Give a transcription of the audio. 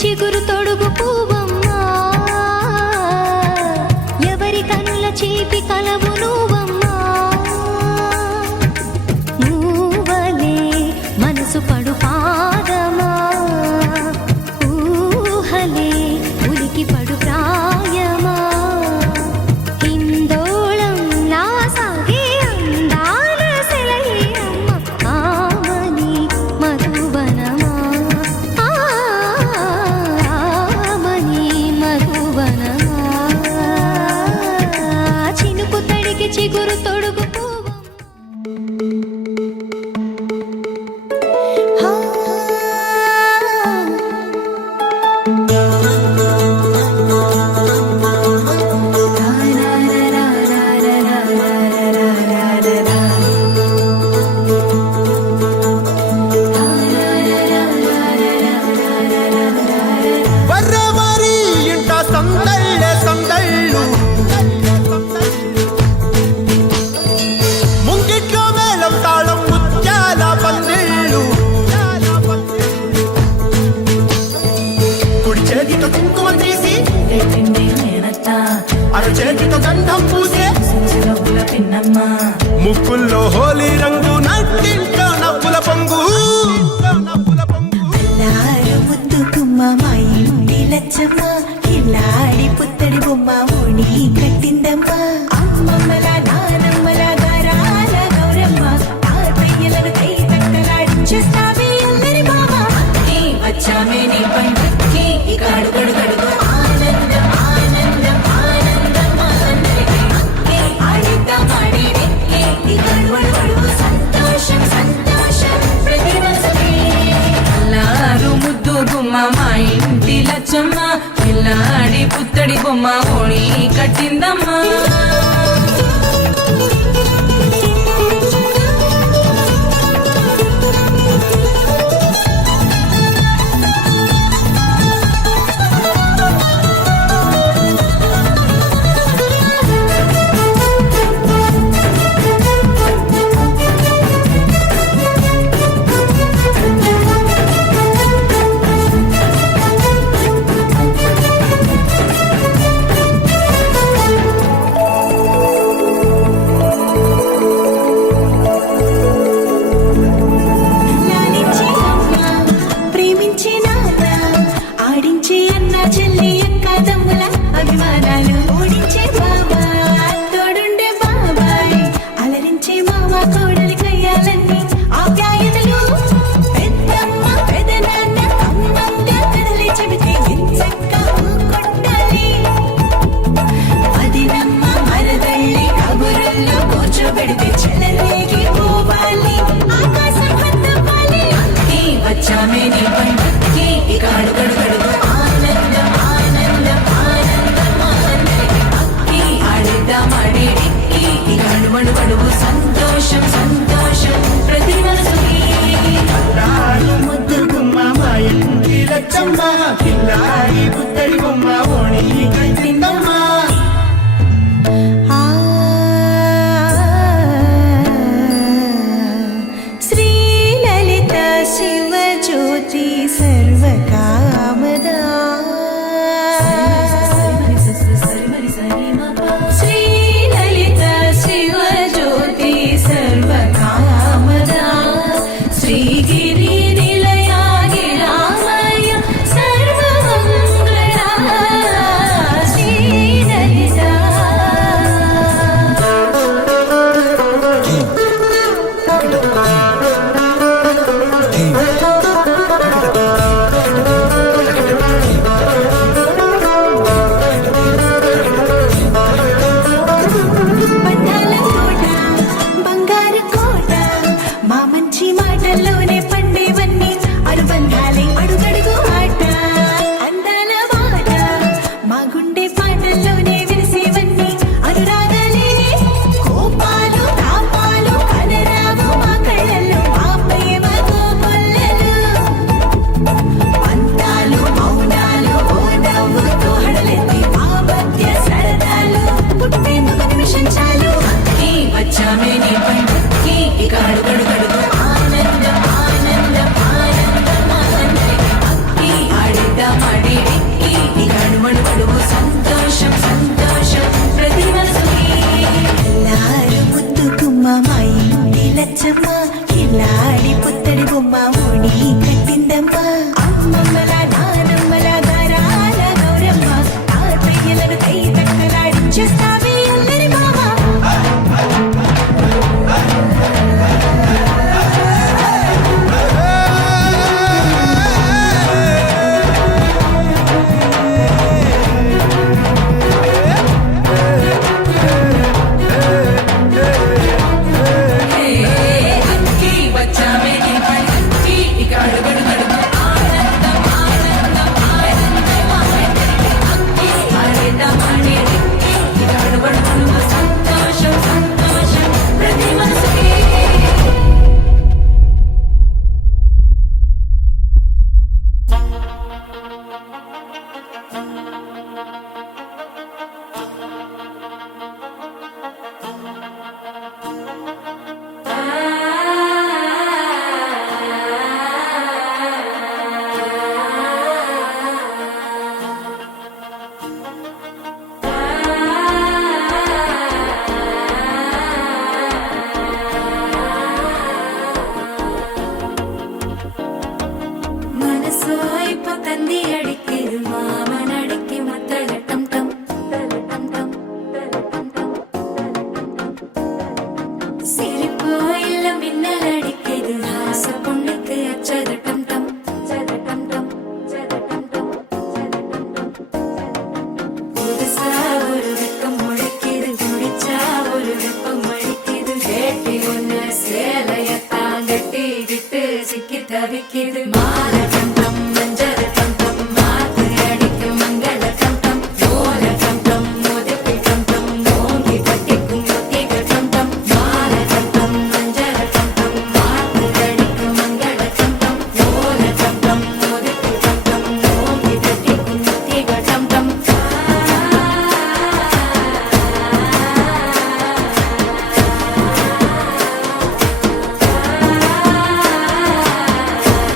చిగురు తొడుగు పువ్వమ్మా ఎవరి కనుల చీపి కలవు నువ్వమ్మా నువ్వలే మనసు పడు పాదమా ఊహలే ఉలికి పడు ప్రాయమా హిందోళం నా సాగే అందాల సెలయేరమ్మ ఆమని మధువనమా ఆమని మధువనమా చినుకు తడికి చిగురు తొడుగు చేతితో గంధం పూసే ముక్కుల్లో హోలీ రంగు నట్టింట్లో నవ్వుల పొంగు ముద్దు గుమ్మ మా ఇంటి లచ్చమ్మ కిల్లాడి పుత్తడి బొమ్మ ఓణి కట్టిందమ్మా అమ్మమ్మల నానమ్మల గారాల గౌరమ్మ తాతయ్యలను కై తట్టలాడించేస్తావే అందరి బావ వచ్చామే నీ పండుగకి ఇకాడు గడు గడుగు ఆనందం ఆనందం ఆనందం ఆడిద్దాం ఆడిరే ఇకాడు గడు గడుగు సంతోషం సంతోషం ప్రతివసమే అల్లారు ముద్దు గుమ్మ మా ఇంటి లచ్చమ్మ పిల్లాడి పుత్తడి బొమ్మ ఓణి కట్టిందమ్మా సంతోషం సంతోషం ప్రతి మనసుకి ముద్దు గుమ్మ మా ఇంటి లచ్చమ్మ కిల్లాడి పుత్తడి బొమ్మ ఓణి కట్టిందమ్మా శ్రీలలిత శివజ్యోతి సర్వకామదా శ్రీలలిత శివజ్యోతి సర్వకామదా శ్రీగిరి నిలయాగి రామయ్య సర్వమంగళ శ్రీలలిత బంగారు కోట మా మంచి మాటల్లోనే పండే ఓణి కట్టిందమ్మా అమ్మమ్మల నానమ్మల గారాల గౌరమ్మ తాతయ్యలను కై తక్కలాడించేస్తావే అల్లరి మామ అక్కి వచ్చామే నిలబడి అక్కి ఇక అడుగడు గడుగు ఆనందం ఆనందం ఆనందం అక్కి ఆరేద్దామనే రెక్కి ఇక అడుగడు గడుగు సంతోషం సంతోషం ప్రతి మనసుకి മനസ്സോ ഇപ്പൊ തന്തി അടിക്കരു മാമനടിക്ക് മത്തളട്ടം ടം തലട്ടം ടം തലട്ടം ടം സിരിപ്പോ ഇല്ല മിന്നലടിക്കരു ഹാസ പൊണ്ണുക്ക് അച്ചതട്ടം ടം ചതട്ടം ടം ചതട്ടം ടം പുതുസാ ഒരു വെക്കം മുഴക്കിയത് കുടിച്ചാ ഒരു വെപ്പം മഴിക്കിയത് കേട്ടി ഒന്ന് സേലയത്താൻ കെട്ടിക്കിട്ട് സിക്കി തവിക്കിത് മാല